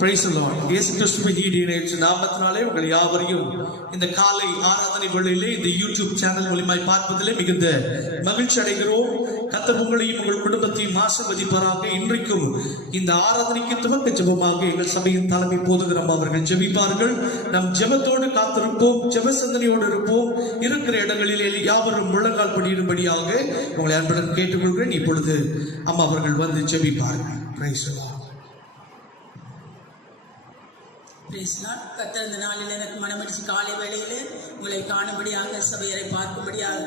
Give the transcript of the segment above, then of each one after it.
Praise the Lord. இயேசு கிறிஸ்துவின் ஈடேற்ற நாமத்தினாலே உங்கள் யாவரையும் இந்த காலை ஆராதனை வேளையிலே இந்த யூடியூப் சேனல் மூலமாய் பார்ப்பதிலே மிகுந்த மகிழ்ச்சி அடைகிறோம். கர்த்தர் உங்களையும் உங்கள் குடும்பத்தையும் ஆசீர்வதிப்பாராக. இன்றைக்கும் இந்த ஆராதனைக்கு துவக்க ஜெபமாக எங்கள் சபையின் தலைமை போதுகிறோம் அவர்கள் ஜெபிப்பார்கள். நம் ஜெபத்தோடு காத்திருப்போம், ஜெப சிந்தனையோடு இருப்போம். இருக்கிற இடங்களிலே யாவரும் முழங்கால் படியிடும்படியாக உங்களை அன்புடன் கேட்டுக்கொள்கிறேன். இப்பொழுது அம்மா அவர்கள் வந்து ஜெபிப்பார்கள். Praise the Lord. கர்த்தர் இந்த நாளில் எனக்கு மனமடிச்சு காலை வேளையில் உங்களை காணும்படியாக சபையரை பார்க்கும்படியாக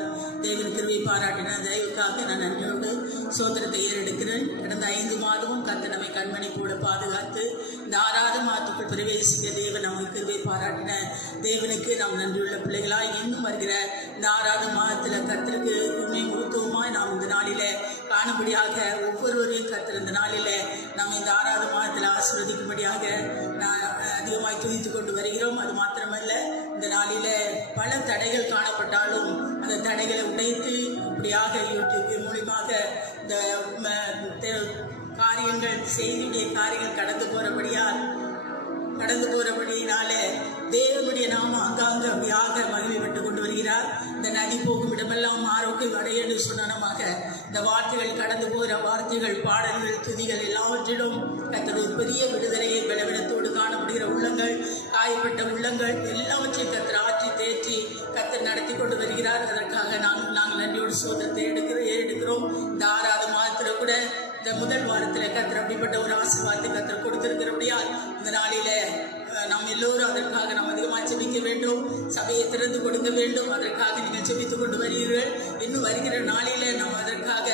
தேவன் கிருபை பாராட்டின தயவுக்காக நான் நன்றியோடு சோதனத்தை ஏறெடுக்கிறேன். கடந்த 5 மாதமும் கர்த்தர் நம்மை கண்மணி கூட பாதுகாத்து இந்த 6வது மாதத்துக்குள் பிரவேசிக்க தேவன் நமக்கு கிருபை பாராட்டின தேவனுக்கு நாம் நன்றியுள்ள பிள்ளைகளாய் இன்னும் வருகிற இந்த 6வது மாதத்தில் கர்த்தருக்கு உண்மை முழுத்துவமாய் நாம் இந்த நாளில் காணும்படியாக ஒவ்வொருவரையும் கர்த்தர் இந்த நாளில் நாம் இந்த 6வது மாதத்தில் ஆசீர்வதிக்கும்படியாக அதிகமாய் துதித்து கொண்டு வருகிறோம். அது மாத்திரமல்ல, இந்த நாளில பல தடைகள் காணப்பட்டாலும் அந்த தடைகளை உடைத்து இப்படியாக யூடியூப் மூலியமாக இந்த காரியங்கள் செய்தியுடைய காரியங்கள் கடந்து போறபடியினாலே தேவனுடைய நாம அங்காங்க அப்படியாக மகிமைப்பட்டு கொண்டு வருகிறார். இந்த நதி போகும் இடமெல்லாம் ஆரோக்கியம் அடைய என்று சொன்னமாக இந்த வார்த்தைகள் கடந்து போகிற வார்த்தைகள், பாடல்கள், துதிகள் எல்லாவற்றிலும் கர்த்தர் ஒரு பெரிய விடுதலையை பலவீனத்தோடு காணப்படுகிற உள்ளங்கள், காயப்பட்ட உள்ளங்கள் எல்லாவற்றையும் கர்த்தர் ஆற்றி தேற்றி கர்த்தர் நடத்தி கொண்டு வருகிறார். அதற்காக நாங்கள் நன்றியோடு சோதனத்தை ஏறெடுக்கிறோம். இந்த 6வது மாதத்தில் கூட இந்த முதல் வாரத்தில் கர்த்தர் அப்படிப்பட்ட ஒரு ஆசீர்வாதத்தை கர்த்தர் கொடுத்திருக்கிறபடியால் இந்த நாளில நாம் எல்லோரும் அதற்காக நாம் அதிகமாக ஜெபிக்க வேண்டும். சபையை திறந்து கொடுக்க வேண்டும். அதற்காக நீங்கள் ஜெபித்துக் கொண்டு வருகிறீர்கள். இன்னும் வருகிற நாளில நாம் அதற்காக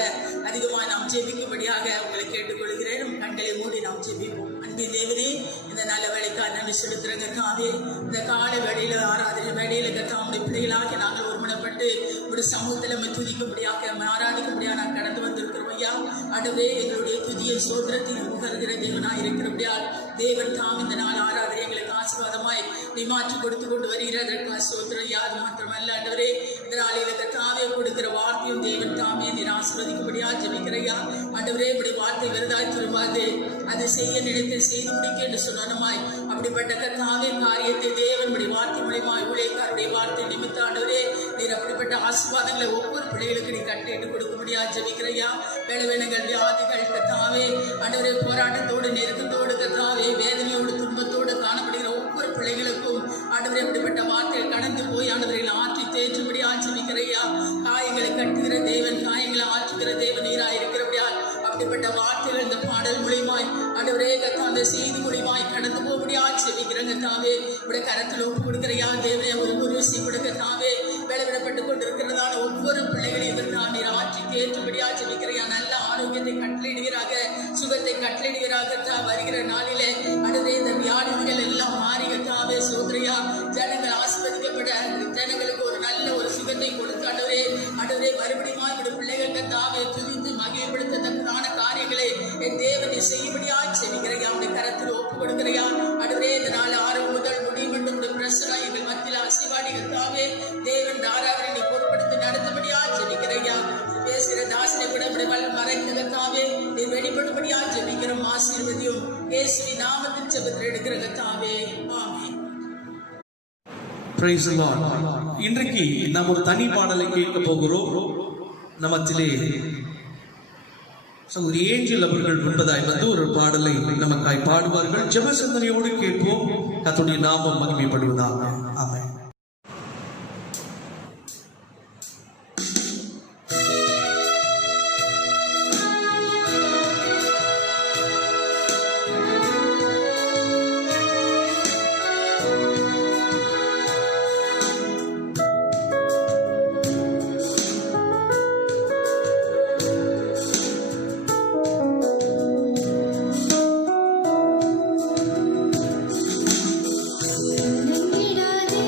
அதிகமாக நாம் ஜெபிக்கும்படியாக உங்களை கேட்டுக்கொள்கிறேன். நம் கண்களை மூடி நாம் ஜெபிப்போம். அன்பின் தேவனே, இந்த நல்ல வேலைக்காக நன்றி செலுத்துகிற கர்த்தாவே, இந்த காலை வேளையில ஆராதனை வேளையில கர்த்தாவுடைய பிள்ளைகளாக நாங்கள் ஒருமனப்பட்டு ஒரு சமூகத்தில் நம்ம துதிக்கும்படியாக ஆராதிக்கும்படியாக நான் கடந்து வந்திருக்கிறோம் ஐயா. அதுவே எங்களுடைய துதியை சோதரத்தில் முகர்கிற தேவனாய் இருக்கிறபடியால் தேவன் தாம் இந்த நாள் ஆராதனை எங்களுக்கு ஆசீர்வாதமாய் நீ மாற்றி கொடுத்து கொண்டு வருகிறதற்காக சோதரம். யாது மாத்திரமல்ல ஆண்டவரே, இந்த நாளில் கர்த்தாவே கொடுக்கிற வார்த்தையும் தேவன் தாமே நீர் ஆசீர்வதிக்கும்படியா ஜெபிக்கிறையா. ஆண்டவரே, இப்படி வார்த்தை வெறுதாய் திரும்பாது, அதை செய்ய நினைத்து செய்து முடிக்க என்று சொன்னமாய் அப்படிப்பட்ட கர்த்தாவே காரியத்தை தேவன் வார்த்தை மூலியமாய் ஊழியக்காருடைய வார்த்தை நிமித்த ஆண்டவரே நீர் அப்படிப்பட்ட ஆசீர்வாதங்களை ஒவ்வொரு பிள்ளைகளுக்கு நீ கட்டிட்டு கொடுக்கும்படியா ஜெபிக்கிறையா. வேலைவேனங்கள், வியாதிகள் கர்த்தாவே ஆண்டவரே, போராட்டத்தோடு நெருக்கத்தோடு கர்த்தாவே வேதனையோடு துன்பத்தோடு காணப்படுகிற ஒவ்வொரு பிள்ளைகளுக்கும் ஆண்டவரே அப்படிப்பட்ட வார்த்தைகள் கடந்து போய் ஆண்டவர்களை ஆற்றி தேற்றும்படியா ஜெபிக்கிறையா. காயங்களை கட்டுகிற தேவன், காயங்களை ஆற்றுகிற தேவன் நீரா இருக்கிறபடியா அப்படிப்பட்ட வார்த்தைகள் இந்த பாடல் மூலியமாய் ஆண்டவரே கர்த்தாவே செய்தி மூலியமாய் கடந்து போகும்படியா ஜெபிக்கிற கர்த்தாவே இப்படி கரத்தில் ஒப்பு கொடுக்கிறையா. தேவனே, ஒரு விஷயம் கொடுக்கத்தாவே விளைவிடப்பட்டு கொண்டிருக்கிறதான ஒவ்வொரு பிள்ளைகளையும் நீர் ஆற்றி தேற்றும்படியா ஜெபிக்கிறையா. நல்ல ஆரோக்கியத்தை கட்டளையிடுகிறாக, சுகத்தை கட்டளையிடுகிறாக. வருகிற நாளிலே அடுத்த இந்த வியாதிகள் எல்லாம் மாறி கர்த்தாவே சோதரியா ஜனங்கள் ஆசீர்வதிக்கப்பட ஜனங்களுக்கு ஒரு நல்ல ஒரு சுகத்தை கொடுத்தாண்டவரே ஆண்டவரே மறுபடியும் இப்படி பிள்ளைகள் கர்த்தாவே துதித்து மகிழ்ப்படுத்தத்தக்கதான காரியங்களை என் தேவனை செய்யும்படியா ஜெபிக்கிறையா. அப்படி கரத்தில் ஒப்பு கொடுக்கிறையா. ஆண்டவரே, இந்த நாள் ஆரம்பம் முதல் முடிவு மட்டும் இந்த பிரசனா எங்கள் மத்தியில் அசைவாடி கர்த்தாவே தேவன் தாராவரை நீ பொருட்படுத்தி நடத்தும்படியா ஜெபிக்கிறையா. பேசுகிற தாசனை கூட மறைந்த கர்த்தாவே நீ வெளிப்படும்படியா ஜெபிக்கிறோம். ஆசீர்வதியும் இயேசுவின் நாமத்தில் ஜெபத்தில் எடுக்கிற கர்த்தாவே, ஆமென். Praise the Lord. இன்றைக்கு நாம் ஒரு தனி பாடலை கேட்க போகிறோம். நமத்திலே சகோதரி ஏஞ்சல் அவர்கள் முன்பதாய் வந்து ஒரு பாடலை நமக்காய் பாடுவார்கள். ஜெப சிந்தனையோடு கேட்போம். கர்த்தருடைய நாமம் மகிமைப்படுவதாக. ஆமென். நம்பிடாதே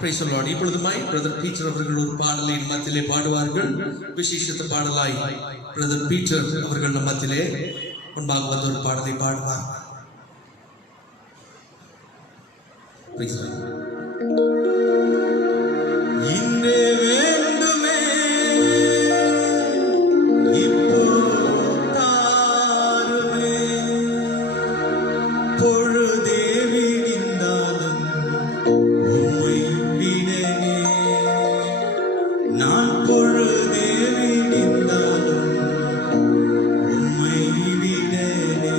பிரைஸ் தி லார்ட். இப்பொழுதுமாய் பிரதர் பீட்டர் அவர்கள் ஒரு பாடலை மத்தியிலே பாடுவார்கள். விசேஷித்த பாடலாய் பிரதர் பீட்டர் அவர்கள் மத்தியிலே முன்பாக வந்து ஒரு பாடலை பாடுவார். Price the Lord. இன்றே வேண்டுமே இப்போ தாருமே பொழுதே விடிந்தாலும் உம்மை விடனே நான் பொழுதே விடிந்தாலும் உம்மை விடனே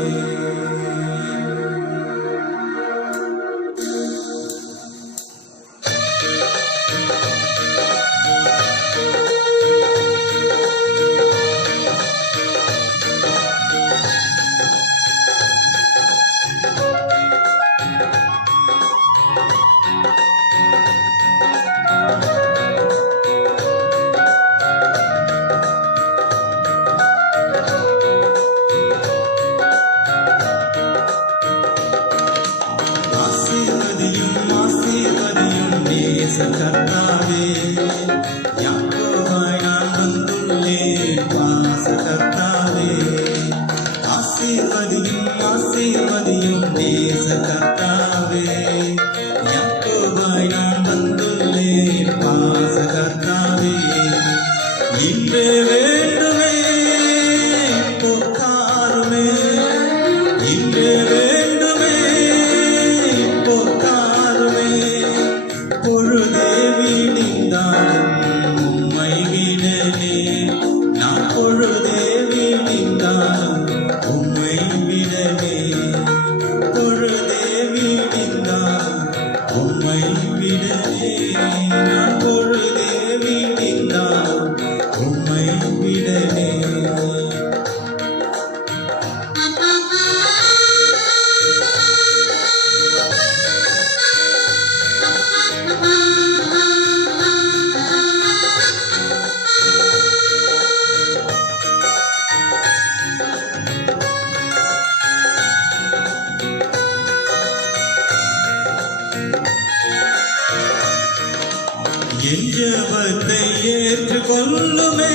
ஆசீர்வதியும் ஆசீர்வதியும் நேச கர்த்தாவே யாக்கோபாய் நான் வந்துள்ளேன் பாச கர்த்தாவே ஆசீர்வதியும் ஆசீர்வதியும் நேச கர்த்தாவே யாக்கோபாய் நான் வந்துள்ளேன் பாச கர்த்தாவே இன்றே வேண்டுமே இப்போ தாருமே இன்றே வேண்டுமே இப்போ தாருமே பொழுதே விடிந்தாலும் உம்மை விடனே நான் பொழுதே விடிந்தாலும் உம்மை விடனே பொழுதே விடிந்தாலும் உம்மை விடனே நான் பொழுதே விடிந்தாலும் உம்மை விடனே என் ஜெபத்தை ஏற்றுக்கொள்ளுமே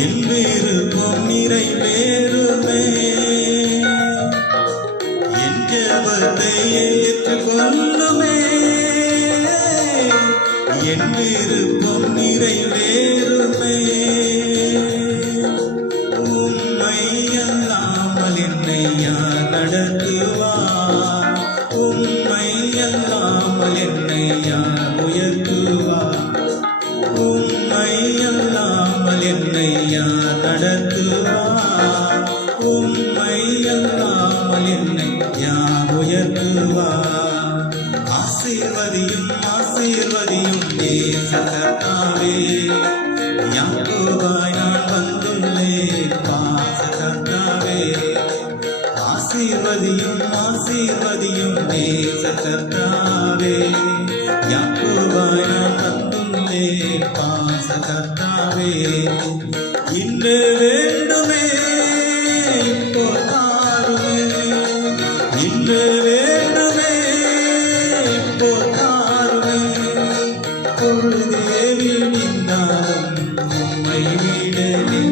என் விருப்பம் நிறைவேறுமே என் ஜெபத்தை ஏற்றுக்கொள்ளுமே என் விருப்பம் நிறைவேறுமே உம்மை அல்லாமல் என்னை யார் நடத்துவார் உம்மை அல்லாமல் என்னை யார் உயர்த்துவார் உம்மை அல்லாமல் என்னை யார் நடத்துவார் உம்மை அல்லாமல் என்னை யார் உயர்த்துவார் ஆசீர்வதியும் ஆசீர்வதியும் நேச கர்த்தாவே யாக்கோபாய் நான் வந்துள்ளேன் பாச கர்த்தாவே ஆசீர்வதியும் ஆசீர்வதியும் நேச கர்த்தாவே யாக்கோபாய் நான் வந்துள்ளேன் பாச கர்த்தாவே இன்று வேண்டுமே இப்போ தாருமே இன்று வேண்டுமே இப்போ தாருமே பொழுதே விடிந்தாலும் உம்மை விடனே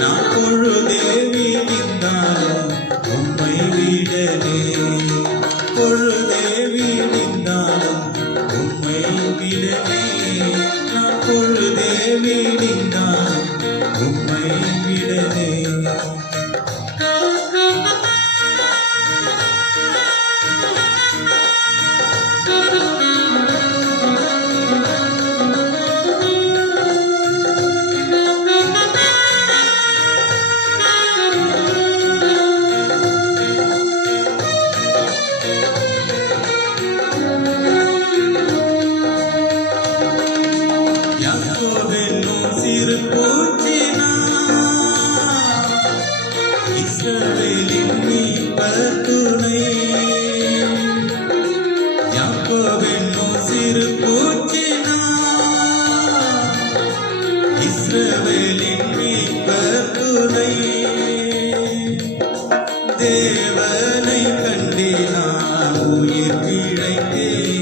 நான் பொழுதே விடிந்தாலும் உம்மை விடனே பொழுதே விடிந்தாலும் உம்மை விடனே நான் பொழுதே விடிந்தாலும் உம்மை விடனே யாக்கோபென்னும் சிறு பூச்சினார் இஸ்ரவேலின் மீட்பர் துணை யாக்கோபென்னும் சிறு பூச்சினார் இஸ்ரவேலின் மீட்பர் துணை தேவனை கண்டே நான் உயிர் பிழைத்தேன்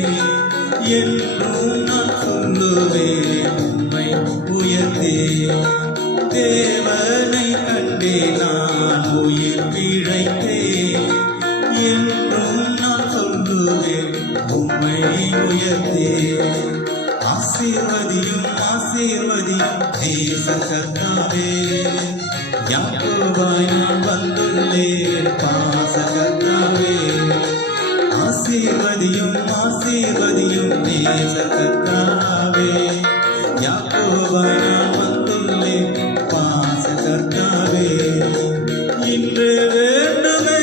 தேவனை கண்டே நான் உயிர் பிழைத்தேன். என்றும் நான் சொல்லுவேன் உம்மை உயர்த்தேன். ஆசீர்வதியும் ஆசீர்வதியும் நேச கர்த்தாவே, யாக்கோபாய் நான் வந்துள்ளேன் பாச கர்த்தாவே. ஆசீர்வதியும் ஆசீர்வதியும் நேச கர்த்தாவே, யாக்கோபாய் நான் வந்துள்ளேன் பாச கர்த்தாவே. இன்று வேண்டுமே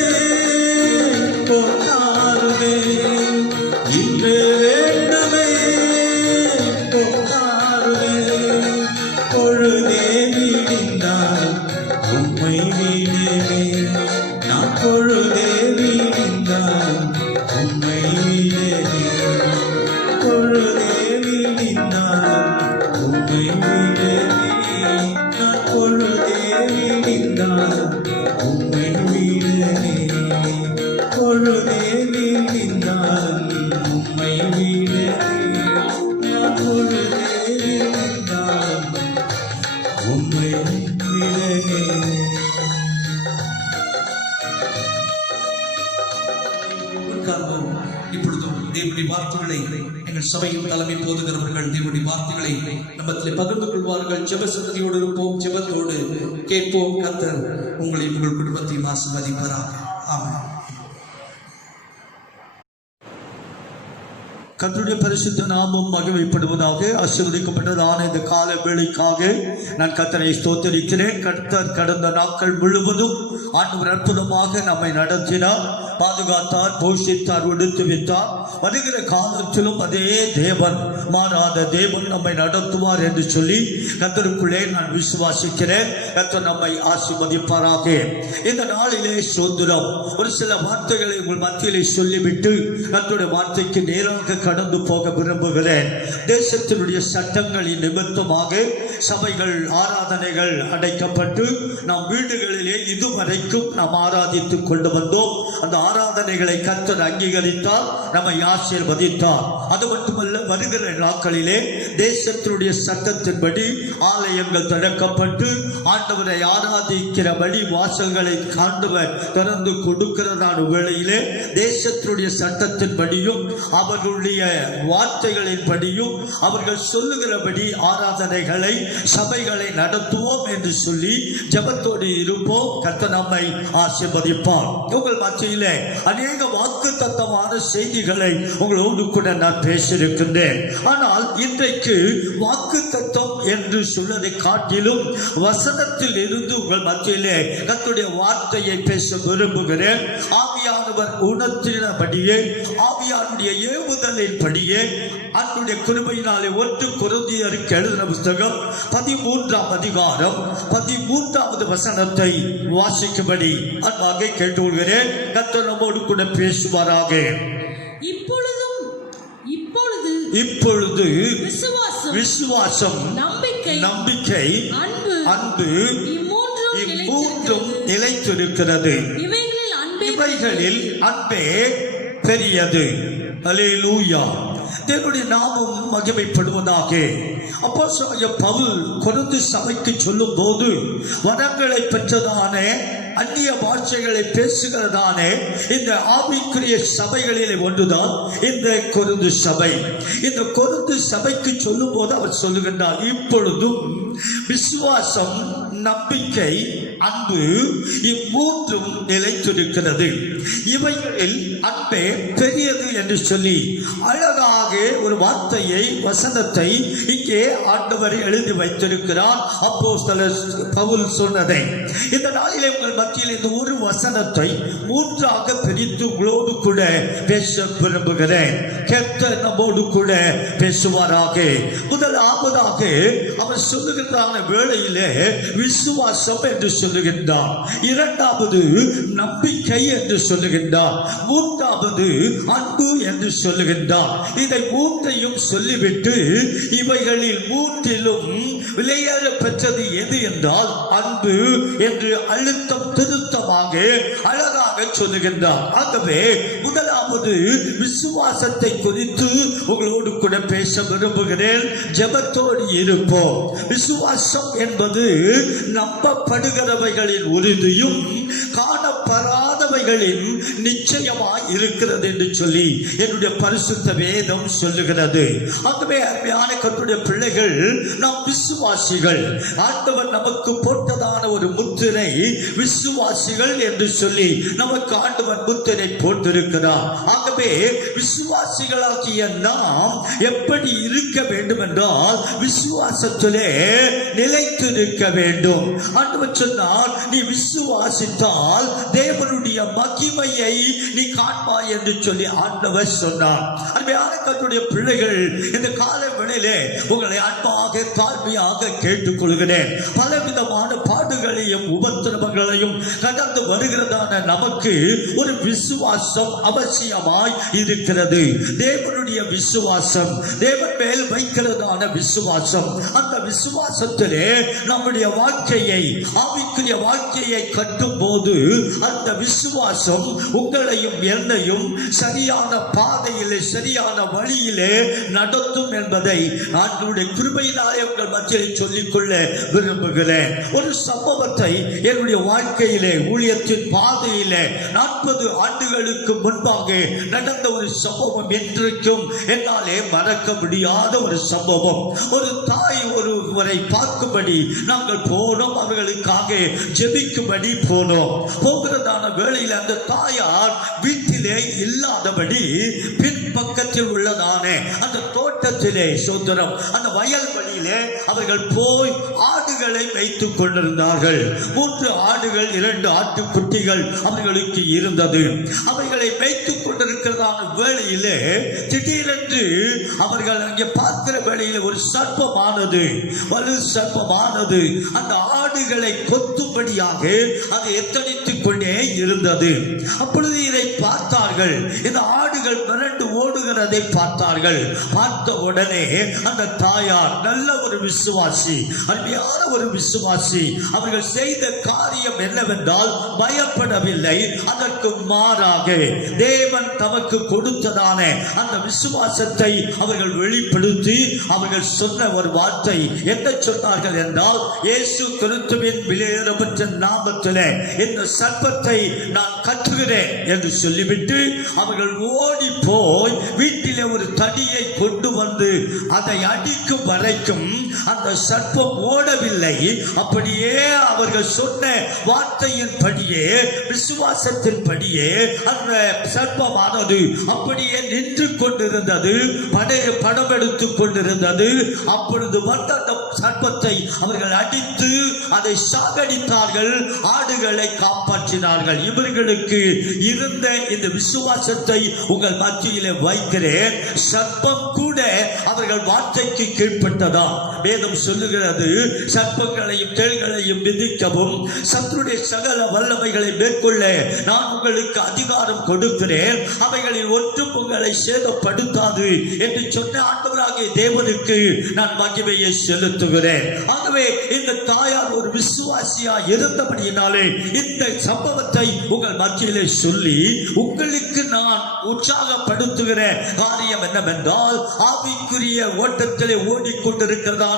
கொண்டாடுவே, இன்று வேண்டுமே கொண்டாடுவே. பொழுதே விடிந்தால் உம்மை விடுவே, நான் பொழுதே விடிந்தால் உம்மை விடுவே. பொழுதே விடிந்தால் உம்மை விடுவே, நான் பொழுதே விடிந்தால் உம்மை விடுவே. பொழுதே விடிந்தால் உம்மை விடுவே, நான் பொழுதே விடிந்தால் உம்மை விடுவே. உட்கார்ந்தோம். இப்பொழுதும் தேவனுடைய வார்த்தைகளை எங்கள் சபையின் தலைமை போதுகிறவர்கள் தேவனுடைய வார்த்தைகளை நம்மத்திலே பகிர்ந்து கொள்வார்கள். ஜெப சந்ததியோடு இருப்போம், ஜெபத்தோடு கேட்போம். கர்த்தர் உங்களை உங்கள் குடும்பத்தையும் ஆசீர்வதிப்பாராக. ஆமென். கர்த்தருடைய பரிசுத்த நாமம் மகிமைப்படுவதாக. ஆசீர்வதிக்கப்பட்டதான இந்த கால வேளைக்காக நான் கர்த்தரை ஸ்தோத்திரிக்கிறேன். கர்த்தர் கடந்த நாட்கள் முழுவதும் ஆண்டவர் அற்புதமாக நம்மை நடத்தினார், பாதுகாத்தார், போஷித்தார், விடுத்து விட்டார். வருகிற காலத்திலும் அதே தேவன், மாறாத தேவன் நம்மை நடத்துவார் என்று சொல்லி கர்த்தருக்குள்ளே நான் விசுவாசிக்கிறேன். கர்த்தர் நம்மை ஆசீர்வதிப்பாராக. இந்த நாளிலே சுதந்திரம் ஒரு சில வார்த்தைகளை உங்கள் மத்தியிலே சொல்லிவிட்டு கர்த்தருடைய வார்த்தைக்கு நேராக கடந்து போக விரும்புகிறேன். தேசத்தினுடைய சட்டங்களின் நிமித்தமாக சபைகள், ஆராதனைகள் அடைக்கப்பட்டு நாம் வீடுகளிலே இதுவரைக்கும் நாம் ஆராதித்துக் கொண்டு வந்தோம். அந்த ஆராதனைகளை கர்த்தர் அங்கீகரித்தார், நம்மை ஆசீர்வதித்தார். அது மட்டுமல்ல, வருகிற நாட்களிலே தேசத்தினுடைய சட்டத்தின்படி ஆலயங்கள் திறக்கப்பட்டு ஆண்டவரை ஆராதிக்கிற வழி வாசல்களை ஆண்டவர் திறந்து கொடுக்கிறதான வேளையிலே தேசத்தினுடைய சட்டத்தின்படியும் அவர்களுடைய வார்த்தைகளின்படியும் அவர்கள் சொல்லுகிறபடி ஆராதனைகளை, சபைகளை நடத்துவோம் என்று சொல்லி ஜெபத்தோடு இருப்போம். கர்த்தர் நம்மை ஆசீர்வதிப்பார். உங்கள் மத்தியிலே அநேக வாக்குத்தத்தமான செய்திகளை உங்களோடு கூட நான் பேசியிருக்கின்றேன். ஆனால் இன்றைக்கு வாக்குத்தத்தம் என்று சொல்வதை காட்டிலும் வசனத்தில் இருந்து உங்கள் மத்தியிலே கர்த்தருடைய வார்த்தையை பேச விரும்புகிறேன். ஆவியானவர் உணர்த்தினபடியே, ஆவியானுடைய ஏவுதலின் படியே, அன்றைய கிருபையினாலே 1 கொரிந்தியருக்கு எழுதின புத்தகம் 13ஆம் அதிகாரம் 13வது வசனத்தை வாசிக்கும்படி அன்பாக கேட்டுக்கொள்கிறேன். கர்த்தர் நம்மோடு கூட பேசுவாராக. இப்பொழுது விசுவாசம், நம்பிக்கை, அன்பு இம்மூன்றும் நிலைத்திருக்கிறது. இவைகளில் அன்பே பெரியது. அல்லேலூயா. தேவனுடைய நாமம் மகிமைப்படுவதாக. அப்போஸ்தலனாகிய பவுல் கொரிந்து சபைக்கு சொல்லும் போது வரங்களை பெற்றதானே, அந்நிய பாஷைகளை பேசுகிறதானே இந்த ஆவிக்குரிய சபைகளிலே ஒன்றுதான் இந்த கொரிந்து சபை. இந்த கொரிந்து சபைக்கு சொல்லும் போது அவர் சொல்லுகின்றார், இப்பொழுதும் விசுவாசம், நம்பிக்கை, அன்பு இம்மூன்றும் நிலைத்திருக்கிறது. இவைகளில் அன்பே பெரியது என்று சொல்லி அழகாக ஒரு வார்த்தையை, வசனத்தை இங்கே ஆண்டவர் எழுதி வைத்திருக்கிறார். அப்போஸ்தலர் பவுல் சொன்னதை இந்த நாளிலே உங்கள் மத்தியில் இந்த ஒரு வசனத்தை 3ஆக பிரித்து உங்களோடு கூட பேச விரும்புகிறேன். கர்த்தர் நம்மோடு கூட பேசுவாராக. முதலாவதாக அவர் சொல்லுகின்றான வேளையிலே விசுவாசம் என்று சொல்லுகின்றார், இரண்டாவது நம்பிக்கை என்று சொல்லுகின்றார், மூன்றாவது அன்பு என்று சொல்லுகின்றார். இதை மூன்றையும் சொல்லிவிட்டு இவைகளில் மூன்றிலும் விலையேற பெற்றது எது என்றால் அன்பு என்று அழுத்தம் திருத்தமாக அழகாக சொல்லுகின்றார். ஆகவே முதலாவது விசுவாசத்தை குறித்து உங்களோடு கூட பேச விரும்புகிறேன். ஜெபத்தோடு இருப்போம். விசுவாசம் என்பது நம்பப்படுகிறவைகளின் உறுதியும் காணப்படாதவைகளின் நிச்சயமாய் இருக்கிறது என்று சொல்லி என்னுடைய பரிசுத்த வேதம் சொல்லுகிறது. ஆகவே அருமையான கர்த்தருடைய பிள்ளைகள், நாம் விசுவாசிகள். ஆண்டவர் நமக்கு போட்டதான ஒரு முத்திரை விசுவாசிகள் என்று சொல்லி நமக்கு ஆண்டவர் முத்திரை போட்டிருக்கிறார். ஆகவே விசுவாசிகளாகிய நாம் எப்படி இருக்க வேண்டும் என்றால் விசுவாசத்திலே நிலைத்திருக்க வேண்டும். ஆண்டவர் சொன்னார், நீ விசுவாசித்தால் தேவனுடைய மகிமையை நீ காண்பாய் என்று சொல்லி ஆண்டவர் சொன்னார். அருமையான கர்த்தருடைய பிள்ளைகள், இந்த காலை வேளையிலே உங்களை அன்பாக தாழ்மையாக கேட்டுக்கொள்கிறேன். பலவிதமான பாடுகளையும் உபத்திரவங்களையும் கடந்து வருகிறதான நமக்கு ஒரு விசுவாசம் அவசியமாய் இருக்கிறது. தேவனுடைய விசுவாசம், தேவன் மேல் வைக்கிறதான விசுவாசம். அந்த விசுவாசத்திலே நம்முடைய வாழ்க்கையை, ஆவிக்குரிய வாழ்க்கையை கட்டும் போது அந்த விசுவாசம் உங்களையும் என்னையும் சரியான பாதையிலே, சரியான வழியிலே நடத்தும் என்பதை ஆண்டவருடைய கிருபையினாலே உங்கள் மத்தியில் சொல்லிக்கொள்ள விரும்புகிறேன். ஒரு சம்பவத்தை என்னுடைய வாழ்க்கையிலே, ஊழியத்தின் பாதையிலே 40 ஆண்டுகளுக்கு முன்பாக நடந்த ஒரு சம்பவம் இன்றைக்கும் என்னாலே மறக்க முடியாத ஒரு சம்பவம். ஒரு தாய் ஒருவரை பார்க்கும்படி நாங்கள் போனோம், அவர்களுக்காக ஜெபிக்கும்படி போனோம். போகிறதான வேளையில் அந்த தாயார் வீட்டிலே இல்லாதபடி பின்பக்கத்தில் உள்ளதான அந்த தோட்டத்திலே, சோதரம், அந்த வயல்வெளியிலே அவர்கள் போய் ஆடுகளை வைத்துக் கொண்டிருந்தார்கள். 3 ஆடுகள், 2 ஆட்டுக்குட்டிகள் அவர்களுக்கு இருந்தது. அவைகளை வைத்துக் கொண்டிருக்கிறதான வேளையிலே திடீரென்று அவர்கள் அங்கே பார்க்கிற வேளையில் ஒரு சர்ப்பமானது, வலு சர்ப்பமானது அந்த ஆடுகளை கொத்தும்படியாக அது எத்தனித்துக் கொண்டே இருந்தது. அப்பொழுது இதை பார்த்தார்கள். இந்த ஆடுகள் மிரண்டு ஓடுகிறதை பார்த்தார்கள். பார்த்த உடனே அந்த தாயார், நல்ல ஒரு விசுவாசி, அருமையான ஒரு விசுவாசி, அவர்கள் செய்த காரியம் என்னவென்றால் பயப்படவில்லை. அதற்கு மாறாக தேவன் தமக்கு கொடுத்ததான அந்த விசுவாசத்தை அவர்கள் வெளிப்படுத்தி அவர்கள் சொன்ன ஒரு வார்த்தை என்ன சொன்னார்கள் என்றால், இயேசு கிறிஸ்துவின் விலையேறப்பட்ட நாமத்திலே இந்த சர்ப்பத்தை நான் கட்டுகிறேன் என்று சொல்லிவிட்டு அவர்கள் ஓடி போய் வீட்டிலே ஒரு தடியை கொண்டு வந்து அதை அடிக்கும் வரைக்கும் அந்த சர்ப்பம் ஓடவில்லை. அப்படியே அவர்கள் சொன்ன வார்த்தையின் படியே, விசுவாசத்தின் படியே அந்த சர்ப்பமானது அப்படியே நின்று கொண்டிருந்தது, படம் எடுத்துக் கொண்டிருந்தது. அப்பொழுது வந்த அந்த சர்ப்பத்தை அவர்கள் அடித்து அதை சாகடித்தார்கள், ஆடுகளை காப்பாற்றினார்கள். இவர்களுக்கு இருந்த இந்த விசுவாசத்தை உங்கள் மத்தியிலே வைக்கிறேன். சர்ப்பம் கூட அவர்கள் வார்த்தைக்கு கீழ்ப்பட்டதா? வேதம் சொல்லுகிறது, சர்ப்பங்களையும் தேள்களையும் மிதிக்கவும் சத்துருடைய சகல வல்லமைகளை மேற்கொள்ள நான் உங்களுக்கு அதிகாரம் கொடுக்கிறேன், அவைகளில் ஒன்றும் உங்களை சேதப்படுத்தாது என்று சொன்ன ஆண்டவராகிய தேவனுக்கு நான் மகிமையை செலுத்துகிறேன். ஆகவே இந்த தாயார் ஒரு விசுவாசியா இருந்தபடியினாலே இந்த சம்பவத்தை உங்கள் மத்தியிலே சொல்லி உங்களுக்கு நான் உற்சாகப்படுத்துகிற காரியம் என்னவென்றால், ஆவிக்குரிய ஓட்டத்திலே ஓடிக்கொண்டிருக்கிறதான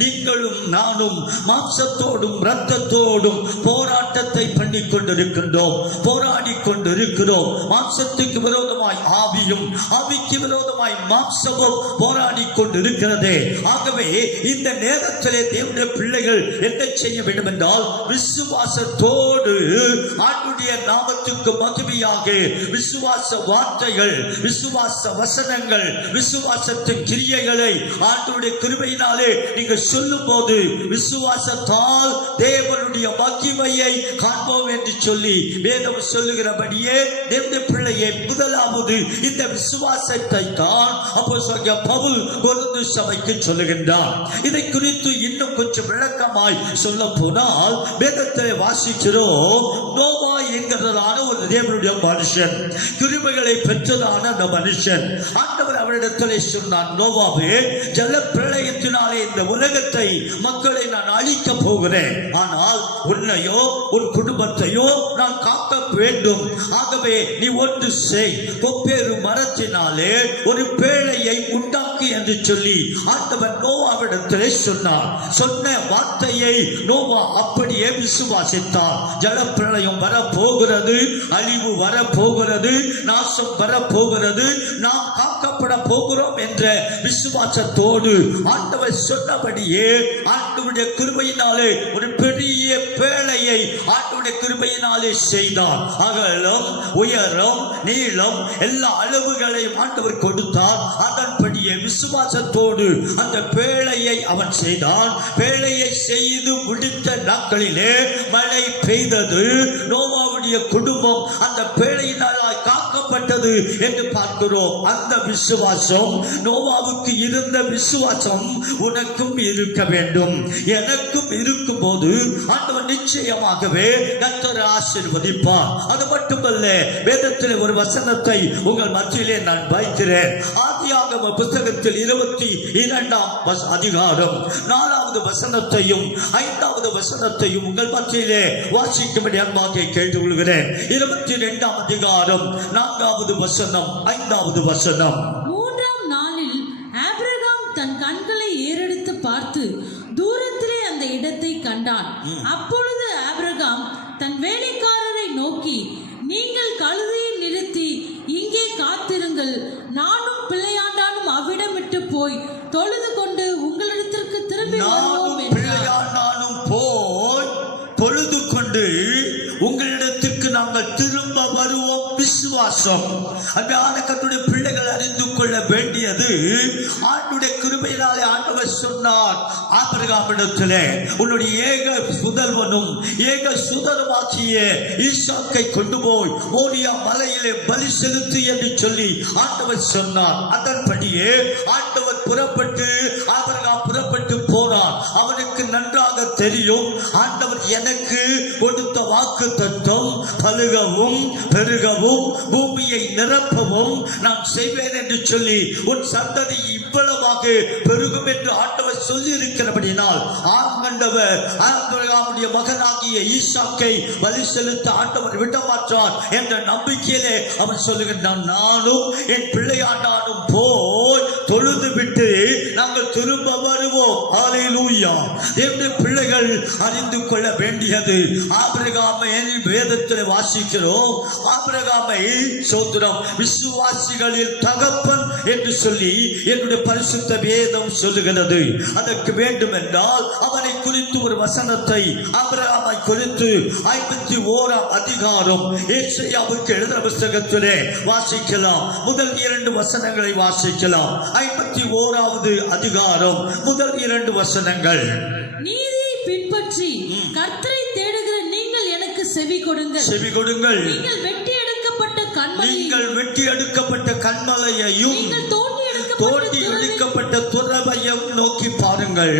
நீங்களும் நானும் மாம்சத்தோடும் இரத்தத்தோடும் போராட்டத்தை பண்ணி கொண்டிருக்கின்றோம், போராடி கொண்டிருக்கிறோம். மாம்சத்துக்கு விரோதமாய் ஆவியும், ஆவிக்கு விரோதமாய் மாம்சமும் போராடி கொண்டிருக்கிறதே. ஆகவே இந்த நேரத்திலே தேவனுடைய பிள்ளைகள் என்ன செய்ய வேண்டும் என்றால், விசுவாசத்தோடு ஆண்டுடைய நாமத்துக்கு மகிமையாக விசுவாச வார்த்தைகள், விசுவாச வசனங்கள், விசுவாசத்தின் கிரியைகளை ஆண்டுடைய கிருபையினாலே நீங்கள் சொல்லும் போது விசுவாசத்தால் தேவனுடைய மகிமையை காண்போம் என்று சொல்லி வேதம் சொல்லுகிறபடியே தேவனுடைய பிள்ளையை முதலாவது இந்த விசுவாசத்தை தான் அப்போஸ்தலனாகிய பவுல் கொரிந்து சபைக்கு சொல்லுகின்றார். இதை குறித்து இன்னும் கொஞ்சம் விளக்கமாய் சொல்ல போனால் வேதத்தை வாசிக்கிறோம். நோவா என்கிறதான ஒரு தேவனுடைய மனுஷன், கிருபைகளை பெற்றதான அந்த மனுஷன், ஆண்டவர் அவரிடத்திலே சொன்னார், நோவாவே, ஜல பிரளயத்தினாலே இந்த உலகத்தை, மக்களை நான் அழிக்க போகிறேன். ஆனால் உன்னையோ உன் குடும்பத்தையோ நான் காக்க வேண்டும். ஆகவே நீ ஒன்று செய், கொப்பேறு மரத்தினாலே ஒரு பேழையை உண்டாக்கி உண்டாக்கு என்று சொல்லி ஆண்டவர் நோவாவிடத்திலே சொன்னார். சொன்ன வார்த்தையை நோவா அப்படியே விசுவாசித்தார். ஜலப்பிரளயம் வரப்போகிறது, அழிவு வரப்போகிறது, நாசம் வரப்போகிறது, நாம் காக்கப்பட போகிறோம் என்ற விசுவாசத்தோடு ஆண்டவர் சொன்னபடியே ஆண்டவருடைய கிருபையினாலே ஒரு பெரிய பேழையை ஆண்டவருடைய கிருபையினாலே செய்தார். அகலம், உயரம், நீளம் எல்லா அளவுகளையும் ஆண்டவர் கொடுத்தார். அதன்படியே விசுவாசத்தோடு அந்த பேழையை அவன் செய்தான். பேழையை செய்து முடித்த நாட்களிலே மழை பெய்தது. நோவாவுடைய குடும்பம் அந்த பேழையினால் காக்கப்பட்டது என்று பார்க்கிறோம். அந்த விசுவாசம் நோவாவுக்கு இருந்த விசுவாசம் உனக்கும் இருக்க வேண்டும், எனக்கும் இருக்கும் போது ஆண்டவர் நிச்சயமாகவே கர்த்தர் ஆசீர்வதிப்பார். அது மட்டுமல்ல, வேதத்தில் ஒரு வசனத்தை உங்கள் மத்தியிலே நான் வைக்கிறேன். ஆதியாகம புத்தகத்தில் 22ஆம் அதிகாரம் 4வது வசனத்தையும் 5வது வசனத்தையும் உங்கள் மத்தியிலே வாசிக்கும்படி அன்பாக கேட்டுக்கொள்கிறேன். 22ஆம் அதிகாரம் 4வது வசனம் 5வது வசனம். 3ஆம் நாளில் ஆபிரகாம் தன் கண்களை ஏறெடுத்து பார்த்து தூரத்திலே அந்த இடத்தை கண்டான். அப்பொழுது ஆபிரகாம் தன் வேலைக்காரரை நோக்கி, நீங்கள் கழுதையை நிறுத்தி இங்கே காத்திருங்கள், நானும் பிள்ளையாண்டானும் அவ்விடம் விட்டு போய் தொழுது கொண்டு உங்களிடத்திற்கு திரும்பி வருவோம் என்றார். பிள்ளையாண்டானும் போய் தொழுது கொண்டு உங்களிடத்திற்கு நாங்கள் திரும்ப வருவோம். விசுவாசம். அன்பான கர்த்தருடைய பிள்ளைகள் அறிந்து கொள்ள வேண்டியது, ஆண்டவருடைய கிருபையினாலே ஆண்டவர் சொன்னார் ஆபிரகாமிடத்திலே, உன்னுடைய ஏக புதல்வனும் ஏக சுதனுமாகிய ஈசாக்கை கொண்டு போய் மோரியா மலையிலே பலி செலுத்து என்று சொல்லி ஆண்டவர் சொன்னார். அதன்படியே ஆண்டவர் புறப்பட்டு ஆபிரகாம் புறப்பட்டு போனார். அவனுக்கு நன்றாக தெரியும், ஆண்டவர் எனக்கு கொடுத்த வாக்கு தத்தம் பலுகவும் பெருகவும் பூமியை நிரப்பவும் நான் செய்வேன் என்று சொல்லி உன் சந்ததி இவ்வளவாக பெருகும் என்று ஆண்டவர் சொல்லி இருக்கிறபடினால் ஆண்டவர் ஆபிரகாமுடைய மகனாகிய ஈசாக்கை பலி செலுத்த ஆண்டவர் விடமாற்றார் என்ற நம்பிக்கையிலே அவன் சொல்லுகின்றான், நானும் என் பிள்ளையாண்டானும் போய் தொழுது விட்டு நாங்கள் திரும்ப வருவோம். ஹல்லேலூயா. தேவனுடைய பிள்ளைகள் அறிந்து கொள்ள வேண்டியது, ஆபிரகாமை வேதத்தில் வாசிக்கிறோம். ஆபிரகாமை சோதரம் விசுவாசிகளில் தகப்பன் என்று சொல்லி என்னுடைய பரிசுத்த வேதம் சொல்லுகிறது. அதற்கு வேண்டும் என்றால் அவனை குறித்து ஒரு வசனத்தை ஆபிரகாமை குறித்து 51ஆம் அதிகாரம் ஏசாயாவுக்கு எழுதின புத்தகத்திலே வாசிக்கலாம். முதல் 2 வசனங்களை வாசிக்கலாம். 51வது அதிகாரம் முதல் 2 வசனங்கள். நீதியை பின்பற்றி கர்த்தரை தேடுகிற நீங்கள் எனக்கு செவி கொடுங்கள். செவி கொடுங்கள். நீங்கள் வெட்டி எடுக்கப்பட்ட கன்மலையையும், நீங்கள் வெட்டி எடுக்கப்பட்ட கன்மலையையும் நீங்கள் தோண்டி எடுக்கப்பட்ட துறவையும் நோக்கி பாருங்கள்.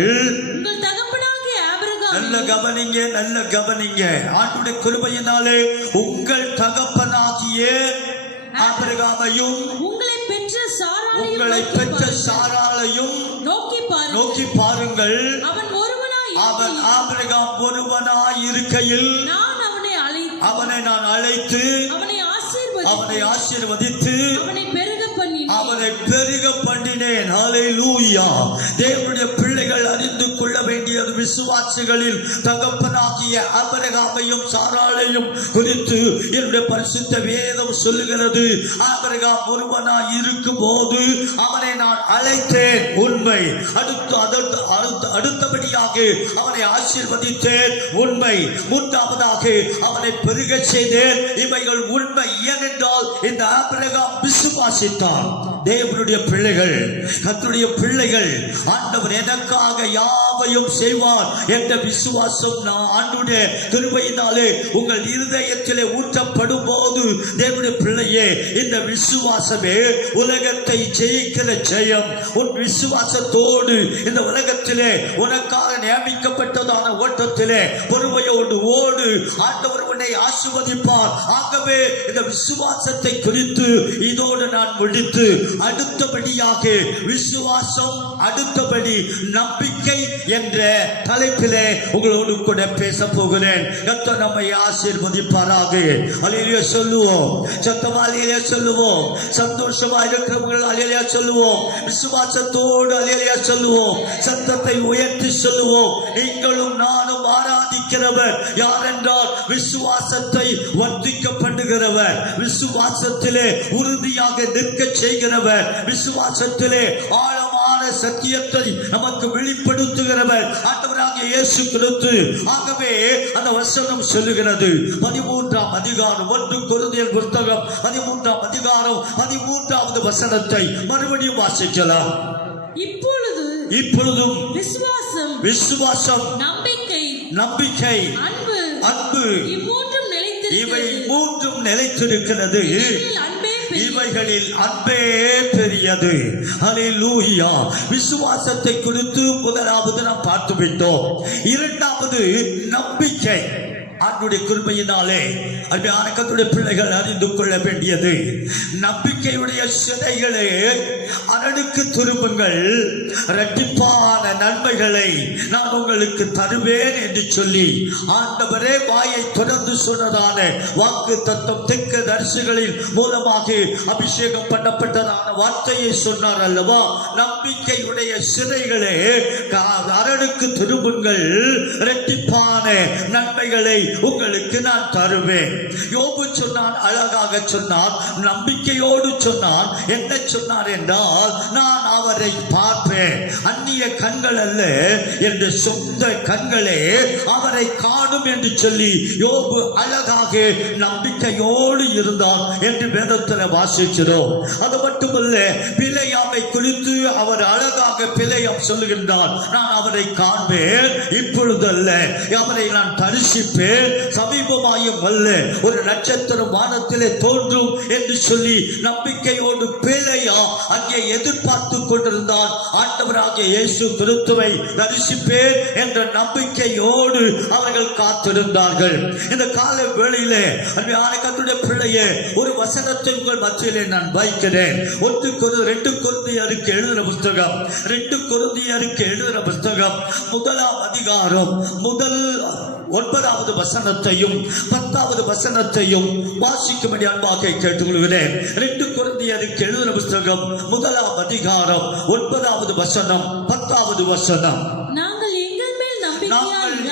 உங்கள் தகப்பனாகிய ஆபிரகாம், நல்ல கவனிங்க, நல்ல கவனிங்க. ஆண்டவருடைய கிருபையினாலே உங்கள் தகப்பனாகிய ஆபிரகாமையும் உங்களை பெற்ற சாராளையும் நோக்கி பாருங்கள். அவன் ஆபிரகாம் ஒருவனாய் இருக்கையில் அவனை நான் அழைத்து அவனை ஆசீர்வதித்து அவனை பெருக பண்ணினேன். ஹல்லேலூயா. தேவனுடைய பிள்ளைகள் அறிந்து கொள்ள வேண்டியது, விசுவாசிகளில் தகப்பனாகிய ஆபிரகாமையும் சாராளையும் குறித்து என்னுடைய பரிசுத்த வேதம் சொல்லுகிறது. ஆபிரகாம் ஒருவனாய் இருக்கும் போது அவனை நான் அழைத்தேன், உண்மை. அடுத்தபடியாக அவனை ஆசீர்வதித்தேன், உண்மை. மூன்றாவதாக அவனை பெருக செய்தேன், இவைகள் உண்மை. ஏனென்றால் இந்த ஆபிரகாம் விசுவாசித்தான். தேவனுடைய பிள்ளைகள், கர்த்தருடைய பிள்ளைகள், ஆண்டவர் எனக்காக யாவையும் செய்வார் என்ற விசுவாசம் நான் ஆண்டவருடைய கிருபையினாலே உங்கள் இருதயத்திலே ஊற்றப்படும் போது, தேவனுடைய பிள்ளையே, இந்த விசுவாசமே உலகத்தை ஜெயிக்கிற ஜெயம். உன் விசுவாசத்தோடு இந்த உலகத்திலே உனக்காக நியமிக்கப்பட்டதான ஓட்டத்திலே பொறுமையோடு ஓடு. ஆண்டவர் உன்னை ஆசீர்வதிப்பார். ஆகவே இந்த விசுவாசத்தை குறித்து இதோடு நான் முடித்து, அடுத்தபடியாக விசுவாசம், அடுத்தபடி நம்பிக்கை, என்ற தலைப்பிலே உங்களோடு கூட பேச போகிறேன். கர்த்தர் நம்மை ஆசீர்வதிப்பாராக. அல்லேலூயா சொல்லுவோம். சத்தமா அல்லேலூயா சொல்லுவோம். சந்தோஷமா இருக்கிறவர்கள் அல்லேலூயா சொல்லுவோம். விசுவாசத்தோடு அல்லேலூயா சொல்லுவோம். சத்தத்தை உயர்த்தி சொல்லுவோம். நீங்களும் நானும் ஆராதிக்கிறவர் யார் என்றால் விசுவாசத்தை வர்த்திக்க பண்ணுகிறவர், விசுவாசத்திலே உறுதியாக நிற்க செய்கிறவர், விசுவாசத்திலே ஆழமான சத்தியத்தை நமக்கு வெளிப்படுத்துகிறவர் ஆண்டவராகிய இயேசு கிறிஸ்து. ஆகவே அந்த வசனம் சொல்லுகிறது 13ஆம் அதிகாரம் 1 கொரிந்தியர் புத்தகம் 13ஆம் அதிகாரம் 13வது வசனத்தை மறுபடியும் வாசிக்கலாம். இப்பொழுதும் விசுவாசம் நம்பிக்கை அன்பு இவை மூன்றும் நிலைத்திருக்கிறது. இவைகளில் அன்பே பெரியது. ஹல்லேலூயா. விசுவாசத்தை குறித்து முதலாவது நாம் பார்த்து விட்டோம். இரண்டாவது நம்பிக்கை. ஆண்டுடைய கிருபையினாலே அருமையான கர்த்தருடைய பிள்ளைகள் அறிந்து கொள்ள வேண்டியது நம்பிக்கையுடைய சிலைகளே அரணுக்கு திரும்புங்கள், இரட்டிப்பான நன்மைகளை நான் உங்களுக்கு தருவேன் என்று சொல்லி ஆண்டவரே வாயை தொடர்ந்து சொன்னதான வாக்கு தத்துவம் தெற்கு தரிசிகளின் மூலமாக அபிஷேகம் பண்ணப்பட்டதான வார்த்தையை சொன்னார் அல்லவா. நம்பிக்கையுடைய சிலைகளே அரணுக்கு திரும்புங்கள், இரட்டிப்பான நன்மைகளை உங்களுக்கு நான் தருவேன். யோபு சொன்னான், அழகாக சொன்னார், நம்பிக்கையோடு சொன்னார். என்ன சொன்னார் என்றால், நான் அவரை பார்ப்பேன், அந்நிய கண்கள் அல்ல என்று சொந்த கண்களே அவரை காணும் என்று சொல்லி யோபு அழகாக நம்பிக்கையோடு இருந்தார் என்று வேதத்தில் வாசிக்கிறோம். அது மட்டுமல்ல, பிலேயாமை குறித்து அவர் அழகாக பிலேயாம் சொல்லுகின்றார், நான் அவரை காண்பேன், இப்பொழுது அல்ல, அவரை நான் தரிசிப்பேன், சமீபமாயும் அல்ல, ஒரு நட்சத்திரம் வானத்திலே தோன்றும் என்று சொல்லி நம்பிக்கையோடு பிலேயா அங்கே எதிர்பார்த்து கொண்டிருந்தான். ஆண்டவராகிய இயேசு கிறிஸ்துவை தரிசிப்பேன் என்ற நம்பிக்கையோடு அவர்கள் காத்திருந்தார்கள். இந்த கால வேளையிலே அருமையான கர்த்தருடைய பிள்ளையே, ஒரு வசனத்தை உங்கள் மத்தியிலே நான் வைக்கிறேன். 2 கொரிந்தியருக்கு எழுதின புத்தகம் 2 கொரிந்தியருக்கு எழுதின புத்தகம் 1ஆம் அதிகாரம் 9வது வசனத்தையும் 10வது வசனத்தையும் வாசிக்கும்படி அன்பாக கேட்டுக்கொள்கிறேன். 2 கொரிந்தியருக்கு எழுதின புத்தகம் 1ஆம் அதிகாரம் 9வது வசனம் 10வது வசனம். நாங்கள்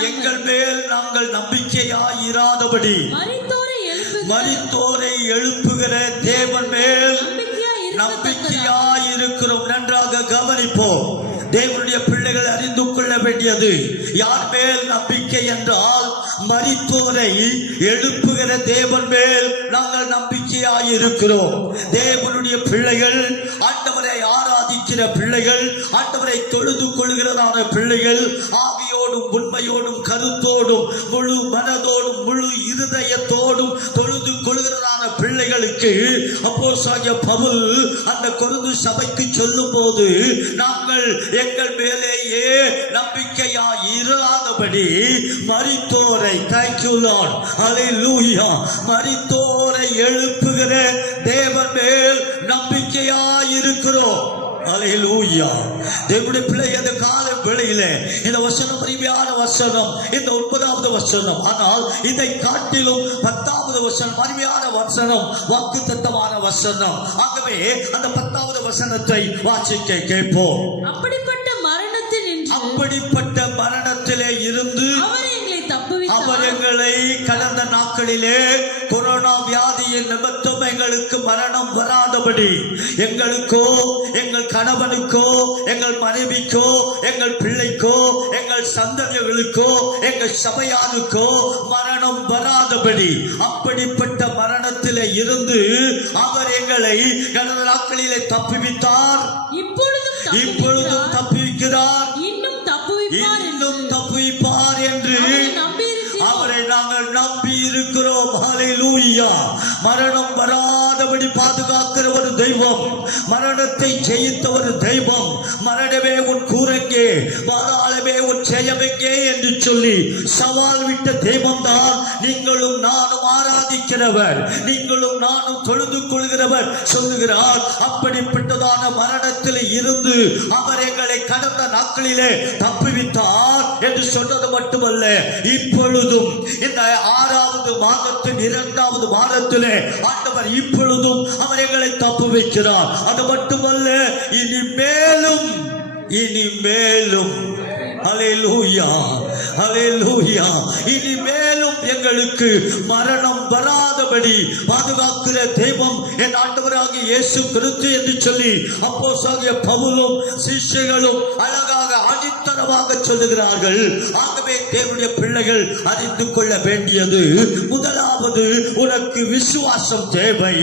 எங்கள் மேல் நம்பிக்கையாயிராதபடி மரித்தோரை எழுப்புகிற தேவன் மேல் நம்பிக்கையாயிருக்கிறோம். நன்றாக கவனிப்போம். தேவனுடைய பிள்ளைகள் அறிந்து கொள்ள வேண்டியது, யார் மேல் நம்பிக்கை என்றால் மரித்தோரை எழுப்புகிற தேவன் மேல் நாங்கள் நம்பிக்கையாயிருக்கிறோம். தேவனுடைய பிள்ளைகள், ஆண்டவரை ஆராதிக்கிற பிள்ளைகள், ஆண்டவரை தொழுது கொள்கிறதான பிள்ளைகள், ஆவியோடும் உண்மையோடும் கருத்தோடும் முழு மனதோடும் முழு இருதயத்தோடும் தொழுது கொள்கிறதான பிள்ளைகளுக்கு அப்போஸ்தலனாகிய பவுல் அந்த கொரிந்து சபைக்கு சொல்லும் போது, நாங்கள் எங்கள் மேலேயே நம்பிக்கையாய் இராதபடி மரித்தோரை, thank you Lord, ஹல்லேலூயா, மரித்தோரை எழுப்புகிற தேவன் மேல் நம்பிக்கையாய் இருக்கிறோம். ஹல்லேலூயா. தேவனுடைய பிள்ளை, அந்த கால வேளையிலே இந்த வசனம் அருமையான வசனம், இந்த 9வது வசனம். ஆனால் இதை காட்டிலும் 10வது வசனம் அருமையான வசனம், வாக்குத்தத்தமான வசனம். ஆகவே அந்த 10வது வசனத்தை வாசிக்க கேட்போம். அப்படிப்பட்ட மரணத்திலே இருந்து அவர் எங்களை கடந்த நாட்களிலே கொரோனா வியாதியின் நிமித்தம் எங்களுக்கு மரணம் வராதபடி, எங்களுக்கோ, எங்கள் கணவனுக்கோ, எங்கள் மனைவிக்கோ, எங்கள் பிள்ளைக்கோ, எங்கள் சந்ததிகளுக்கோ, எங்கள் சபையாருக்கோ மரணம் வராதபடி, அப்படிப்பட்ட மரணத்திலே இருந்து அவர் எங்களை கடந்த நாட்களிலே தப்புவித்தார், இப்பொழுதும் தப்புவிக்கிறார், இன்னும் தப்புவிப்பார் என்று அவரை நாங்கள் நம்பி இருக்கிறோம். ஹல்லேலூயா. மரணம் வராதபடி பாதுகாக்கிற ஒரு தெய்வம், மரணத்தை ஜெயித்த ஒரு தெய்வம், மரணமே உன் கூரங்கே, பாதாளமே உன் ஜெயமெங்கே என்று சொல்லி சவால் விட்ட தெய்வம் தான் நீங்களும் நானும் ஆராதிக்கிறவர், நீங்களும் நானும் தொழுது கொள்கிறவர் சொல்லுகிறார். அப்படிப்பட்டதான மரணத்தில் இருந்து அவர் எங்களை அவர்களை கடந்த நாட்களிலே தப்புவித்தார் என்று சொன்னது மட்டுமல்ல, இப்பொழுதும் இந்த 6வது மாதத்தின் 2வது வாரத்திலே ஆண்டவர் இப்பொழுதும் அவர் எங்களை தப்பு வைக்கிறார். அது மட்டுமல்ல, இனிமேலும் ஹல்லேலூயா, ஹல்லேலூயா, இனிமேலும் எங்களுக்கு மரணம் வராதபடி பாதுகாக்கிற தெய்வம் என் ஆண்டவராகிய இயேசு கிறிஸ்து என்று சொல்லி அப்போஸ்தலனாகிய பவுலும் சீஷர்களும் அழகாக ஆணித்தரமாக சொல்லுகிறார்கள். ஆகவே தேவனுடைய பிள்ளைகள் அறிந்து கொள்ள வேண்டியது, முதலாவது உனக்கு விசுவாசம் தேவை,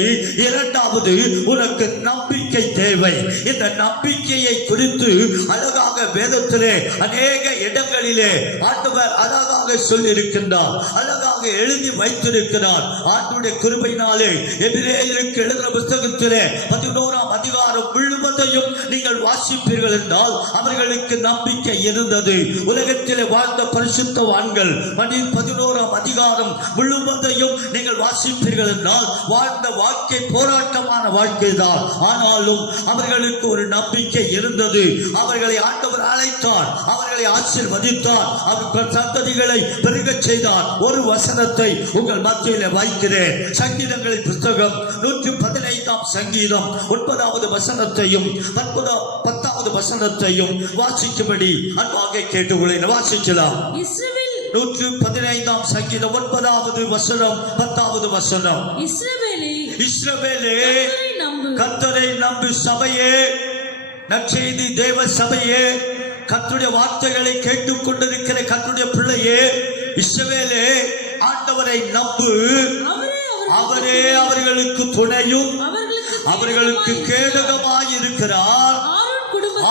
2வது உனக்கு நம்பிக்கை தேவை. இந்த நம்பிக்கையை குறித்து அழகாக வேதத்திலே அநேக இடங்களிலே ஆண்டவர் அழகாக சொல்லி இருக்கின்றார், அழகாக எழுதி வைத்திருக்கிறார். ஆண்டவருடைய கிருபையினாலே எபிரேயருக்கு எழுதின புத்தகத்திலே 11ஆம் அதிகாரம் முழுவதையும் நீங்கள் வாசிப்பீர்கள் என்றால் அவர்களுக்கு நம்பிக்கை இருந்தது. உலகத்திலே வாழ்ந்த பரிசுத்தவான்கள் 11ஆம் அதிகாரம் முழுவதையும் நீங்கள் வாசிப்பீர்கள் என்றால் வாழ்ந்த வாழ்க்கை போராட்டமான வாழ்க்கை தான். ஆனாலும் அவர்களுக்கு ஒரு நம்பிக்கை இருந்தது. அவர்களை ஆண்டவர் அழைத்தார், அவர்களை ஆசீர்வதித்தார், அவர்கள் சந்ததிகளை பெருகச் செய்தார். ஒரு வசனத்தை உங்கள் மத்தியிலே வைக்கிறேன். சங்கீதங்களின் புத்தகம் 115ஆம் சங்கீதம் 9வது வசனத்தையும் 10வது வசனத்தையும் வாசிக்கும்படி அன்பாக கேட்டுக்கொள்ள வாசிக்கலாம். 115ஆம் சங்கீதம் 9வது வசனம் 10வது வசனம். இஸ்ரவேலே கர்த்தரை நம்பு சபையே, நற்செய்தி தேவ சபையே, கர்த்தருடைய வார்த்தைகளை கேட்டுக் கொண்டிருக்கிற கர்த்தருடைய பிள்ளையே, இஸ்ரவேலே ஆண்டவரை நம்பு. அவரே அவர்களுக்கு துணையும் அவர்களுக்கு கேடகமாய் இருக்கிறார்.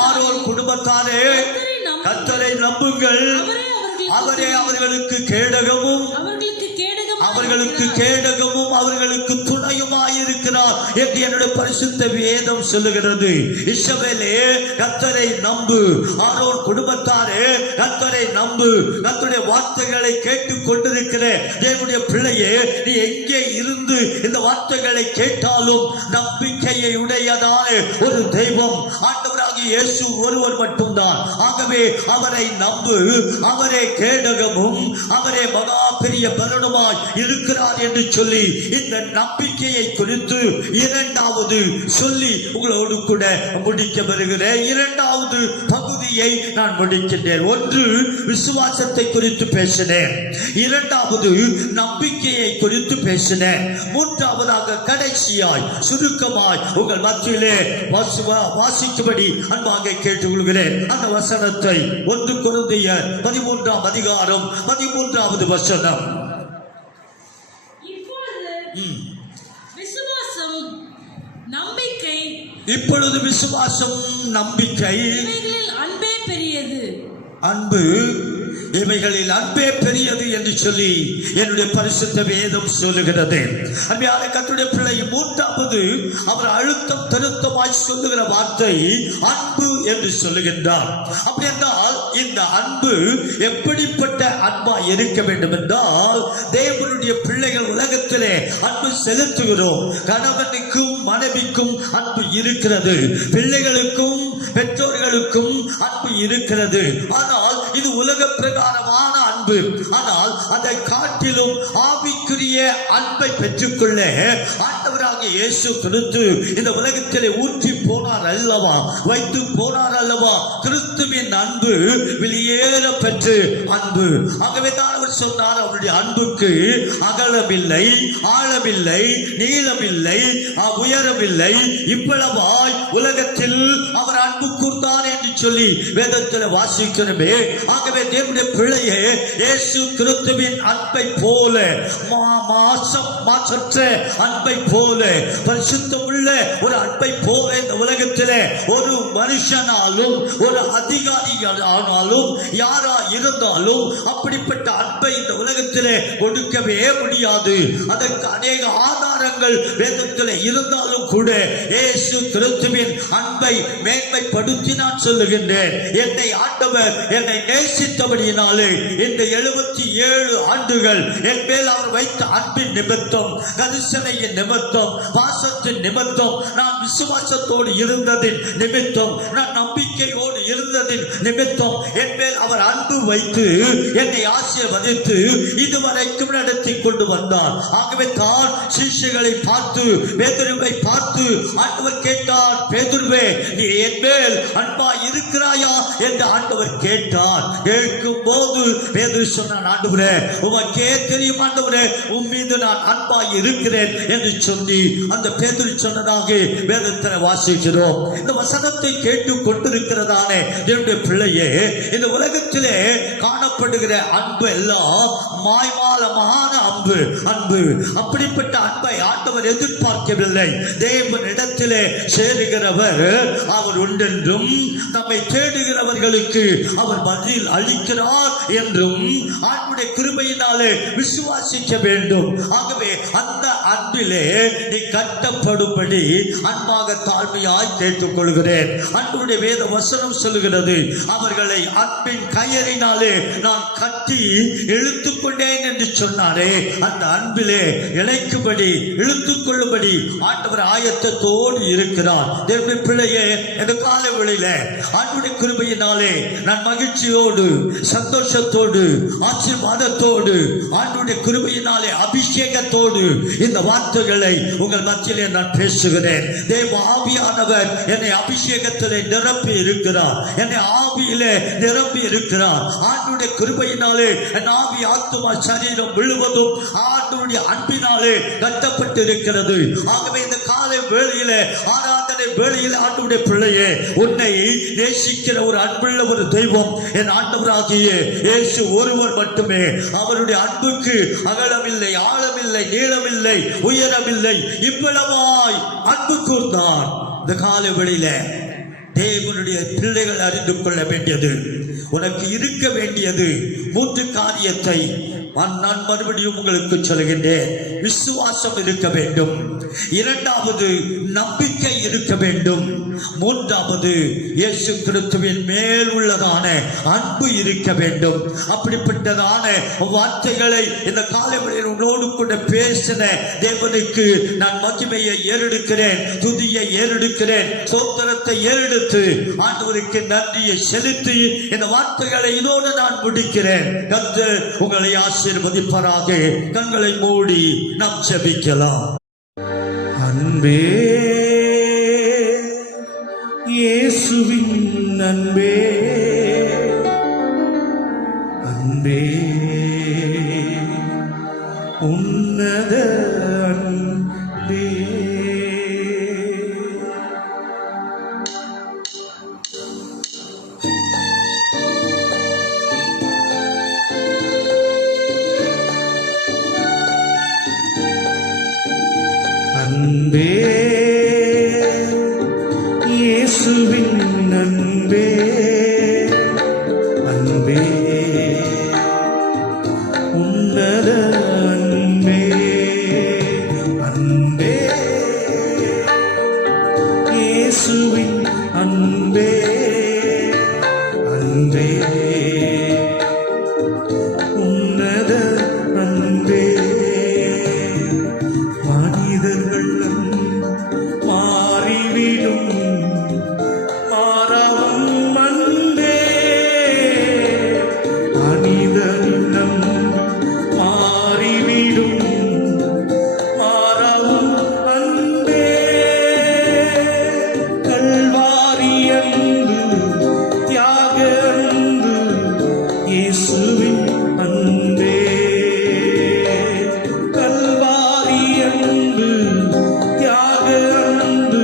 ஆரோன் குடும்பத்தாரே கர்த்தரை நம்புங்கள். அவரே அவர்களுக்கு கேடகமும் அவர்களுக்கு துணையுமாயிருக்கிறார் என்று என்னுடைய பரிசுத்த வேதம் சொல்லுகிறது. இஸ்ரவேலே கர்த்தரை நம்பு, ஆரோன் குடும்பத்தாரே கர்த்தரை நம்பு. கர்த்தருடைய வார்த்தைகளை கேட்டுக் கொண்டிருக்கிற தேவனுடைய பிள்ளையே, நீ எங்கே இருந்து இந்த வார்த்தைகளை கேட்டாலும் நம்பிக்கையை உடையதான ஒரு தெய்வம் ஆண்டவராகிய இயேசு ஒருவர் மட்டும்தான். ஆகவே அவரை நம்பு. அவரே கேடகமும் அவரே மகா பெரிய பலனுமாய் இருக்கிறார் என்று சொல்லி இந்த நம்பிக்கையை குறித்து 2வது சொல்லி உங்களோடு கூட முடிக்க வருகிறேன். 2வது பகுதியை நான் முடிக்கின்றேன். 1 விசுவாசத்தை குறித்து பேசினேன், 2வது நம்பிக்கையை குறித்து பேசினேன், 3வதாக கடைசியாய் சுருக்கமாய் உங்கள் மத்தியிலே வாசிக்கும்படி அன்பாக கேட்டுக்கொள்கிறேன். அந்த வசனத்தை 1 கொரிந்தியர் 13ஆம் அதிகாரம் 13வது வசனம். இப்பொழுது விசுவாசம் நம்பிக்கை அன்பே பெரியது, அன்பு இவைகளில் அன்பே பெரியது என்று சொல்லி என்னுடைய பரிசுத்த வேதம் சொல்லுகிறது. அன்பான கர்த்தருடைய பிள்ளை, 3வது அவர் அழுத்தம் திருத்தமாய் சொல்லுகிற வார்த்தை அன்பு என்று சொல்லுகின்றார். அப்படி என்றால் இந்த அன்பு எப்படிப்பட்ட அன்பாய் இருக்க வேண்டும் என்றால், தேவனுடைய பிள்ளைகள் உலகத்திலே அன்பு செலுத்துகிறோம். கணவனுக்கும் மனைவிக்கும் அன்பு இருக்கிறது, பிள்ளைகளுக்கும் பெற்றோர்களுக்கும் அன்பு இருக்கிறது. ஆனால் இது உலக பிரகாரமான அன்பு. ஆனால் அதை காட்டிலும் ஆவிக்குரிய அன்பை பெற்றுக்கொள்ள ஆண்டவராகிய இயேசு கிறிஸ்து இந்த உலகத்திலே ஊற்றி போனார் அல்லவா, வைத்து போனார் அல்லவா. கிறிஸ்துவின் அன்பு வெளியேற பெற்று அன்பு. ஆகவே தான் அவர் சொன்னார், அவருடைய அன்புக்கு அகலமில்லை, ஆழமில்லை, நீளமில்லை, உயரமில்லை, இவ்வளவாய் உலகத்தில் அவர் அன்பு கூர்ந்தார் என்று சொல்லி வேதத்தில் வாசிக்கிறோமே. ஆகவே தேவனுடைய பிள்ளையே, இயேசு கிறிஸ்துவின் அன்பை போல, மாசற்ற அன்பை போல, பரிசுத்தமுள்ள ஒரு அன்பை போல இந்த உலகத்திலே ஒரு மனுஷனாலும் ஒரு அதிகாரியானாலும் யாரா இருந்தாலும் அப்படிப்பட்ட அன்பை இந்த உலகத்திலே கொடுக்கவே முடியாது. அதற்கு அநேக ஆதாரங்கள் வேதத்திலே இருந்தாலும் கூட இயேசு கிறிஸ்துவின் அன்பை மேன்மைப்படுத்தி நான் சொல்லுகின்றேன். என்னை ஆண்டவர் என்னை நேசித்தபடியினாலே இந்த 77 ஆண்டுகள் என் மேல் அவர் வைத்த அன்பின் நிமித்தம், கரிசனையின் நிமித்தம், பாசத்தின் நிமித்தம் நிமித்தம், நான் விசுவாசத்தோடு இருந்ததின் நிமித்தம், நான் நம்பிக்கையோடு இருந்ததின் நிமித்தம் என் மேல் அவர் அன்பு வைத்து என்னை ஆசீர்வதித்து இதுவரைக்கும் நடத்தி கொண்டு வந்தார். ஆகவே தான் சிஷ்யர்களை பார்த்து, பேதுருவை பார்த்து ஆண்டவர் கேட்டார், பேதுருவே, நீ என் மேல் அன்பா இருக்கிறாயா என்று ஆண்டவர் கேட்டார். கேட்கும் போது பேதுரு சொன்னான், ஆண்டவரே, உமக்கே தெரியும் ஆண்டவரே, உன் மீது நான் அன்பாய் இருக்கிறேன் என்று சொல்லி அந்த பேதுரு சொன்னதாக வேதத்தில் வாசிக்கிறோம். இந்த வசனத்தை கேட்டுக் கொண்டிருக்கிறதானே என்னுடைய பிள்ளையே, இந்த உலகத்திலே காணப்படுகிற அன்பு எல்லாம் மாய்மாலமான அன்பு. அப்படிப்பட்ட அன்பை ஆண்டவர் எதிர்பார்க்கவில்லை. தேவனிடத்திலே சேருகிறவர் அவர் உண்டென்றும், நம்மை தேடுகிறவர்களுக்கு அவர் பதில் அளிக்கிறார் என்றும் ஆண்டவருடைய கிருபையினாலே விசுவாசிக்க வேண்டும். ஆகவே அந்த அன்பிலே நீ கட்டப்படும்படி அன்பாக தாழ்மையாய் கேட்டுக்கொள்கிறேன். அன்புடைய வேத வசனம் சொல்லுகிறது, அவர்களை அன்பின் கயறினாலே நான் கட்டி இழுத்துக் கொண்டேன் என்று சொன்னாரே. அந்த அன்பிலே இழைக்கும்படி, இழுத்துக் கொள்ளும்படி ஆண்டவர் ஆயத்தத்தோடு இருக்கிறார். தேவனுடைய பிள்ளையே, இந்த கால வேளையில ஆண்டவருடைய கிருபையினாலே நான் மகிழ்ச்சியோடு, சந்தோஷத்தோடு, ஆசீர்வாதத்தோடு, ஆண்டவருடைய கிருபையினாலே அபிஷேகத்தோடு இந்த வார்த்தைகளை உங்கள் மத்தியிலே நான் பேசுகிறேன். தேவ ஆவியானவர் என்னை அபிஷேகத்திலே நிரப்பி இருக்கிறார், என்னை ஆவியிலே நிரப்பி இருக்கிறார். ஆண்டவருடைய கிருபையினாலே என் ஆவி, ஆத்துமா, சரீரம் முழுவதும் ஆண்டவருடைய அன்பினாலே கட்டப்பட்டு இருக்கிறது. ஆகவே இந்த காலை வேளையிலே, ஆராதனை வேளையிலே ஆண்டவருடைய பிள்ளையே, உன்னை நேசிக்கிற ஒரு அன்புள்ள ஒரு தெய்வம் என் ஆண்டவராகிய இயேசு ஒருவர் மட்டுமே. அவருடைய அன்புக்கு அகலமில்லை, ஆழமில்லை, நீளமில்லை, உயரமில்லை. இவ்வளவாய் அன்பு கூர்ந்தான். இந்த காலை வேளையில தேவனுடைய பிள்ளைகள் அறிந்து கொள்ள வேண்டியது, உனக்கு இருக்க வேண்டியது 3 காரியத்தை நான் மறுபடியும் உங்களுக்கு சொல்கின்றேன். விசுவாசம் இருக்க வேண்டும், 2வது நம்பிக்கை இருக்க வேண்டும், 3வது இயேசு கிறிஸ்துவின் மேல் உள்ளதான அன்பு இருக்க வேண்டும். அப்படிப்பட்டதான வார்த்தைகளை இந்த காலைவெளியில் உன்னோடு கூட பேசின தேவனுக்கு நான் மகிமையை ஏறெடுக்கிறேன், துதியை ஏறெடுக்கிறேன், சோத்திரத்தை ஏறெடுத்து ஆண்டவருக்கு நன்றியை செலுத்தி இந்த வார்த்தைகளை இதோடு நான் முடிக்கிறேன். கர்த்தர் உங்களை ஆசீர்வதிப்பாராக. கண்களை மூடி நாம் ஜெபிக்கலாம். அன்பே, இயேசுவின் அன்பே, அன்பே, உன்னத அன்பே, அன்பே, இயேசுவின் அன்பே, அன்பே, உன்னத அன்பே, அன்பே, இயேசுவின் அன்பே, அன்பே, உன்னத அன்பே. மனிதர்கள் மாறிவிடும், மாறவும் அன்பே, மனிதனம் மாறிவிடும், மாறவும் அன்பே, கல்வாரி அன்பு, தியாக அன்பு, இயேசுவின் அன்பே, கல்வாரி அன்பு, தியாக அன்பு,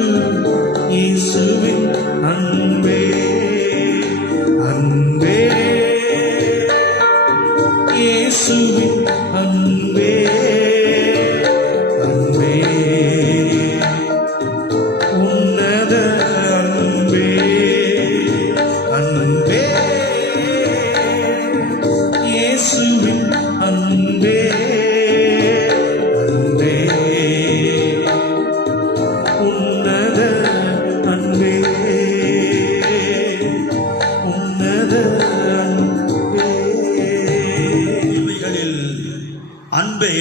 இயேசுவின் அன்பே, அன்பே, இயேசுவின் அன்பே, அன்பே, உன்னத அன்பே, அன்பே, இயேசுவின் அன்பே, அன்பே, உன்னத அன்பே, உன்னத அன்பே. இவைகளில் அன்பே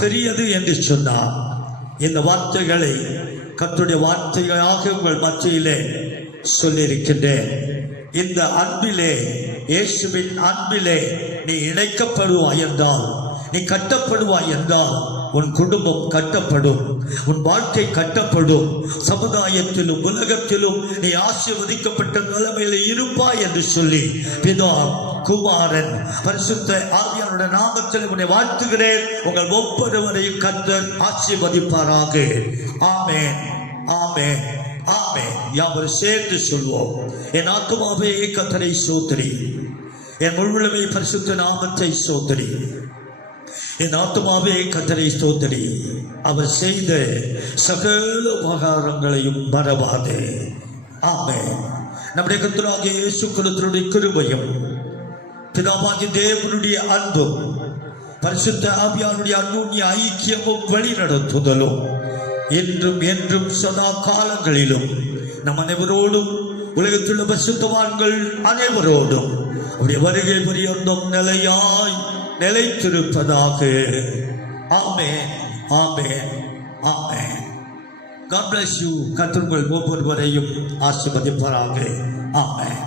பெரியது என்று சொன்னார். இந்த வார்த்தைகளை கர்த்தருடைய வார்த்தையாக உங்கள் மத்தியிலே சொல்லியிருக்கின்றேன். இந்த அன்பிலே, இயேசுவின் அன்பிலே நீ இணைக்கப்படுவாய் என்றால், நீ கட்டப்படுவாய் என்றால் உன் குடும்பம் கட்டப்படும், உன் வாழ்க்கை கட்டப்படும். சமுதாயத்திலும் உலகத்திலும் நீ ஆசீர்வதிக்கப்பட்ட நிலைமையில இருப்பாய் என்று சொல்லி பிதா, குமாரன், பரிசுத்த ஆவியானுடைய நாமத்தில் உன்னை வாழ்த்துகிறேன். உங்கள் ஒவ்வொருவரையும் கர்த்தர் ஆசீர்வதிப்பாராக. ஆமென், ஆமென், ஆமென். யாவரும் சேர்ந்து சொல்வோம். என் ஆத்துமாவே கர்த்தரை ஸ்தோத்திரி, என் முழுமை பரிசுத்த நாமத்தை ஸ்தோத்திரி. என் ஆத்துமாவே கர்த்தரை ஸ்தோத்திரி, அவர் செய்த சகல உபகாரங்களையும் மறவாதே. ஆமென். நம்முடைய கர்த்தராகிய இயேசு கிறிஸ்துவின் கிருபையும், பிதாவாகிய தேவனுடைய அன்பும், பரிசுத்த ஆவியானுடைய அன்னுடைய ஐக்கியமும் வழி நடத்துதலும் என்றும் என்றும் சதா காலங்களிலும் நம் அனைவரோடும், உலகத்தில் பரிசுத்தவான்கள் அனைவரோடும் அவருடைய வருகை பரியந்தம் நிலையாய் நிலைத்திருப்பதாக. ஆமென், ஆமென், ஆமென். God bless you. கர்த்தர் உங்கள் ஒவ்வொருவரையும் ஆசீர்வதிப்பாராக. ஆமென்.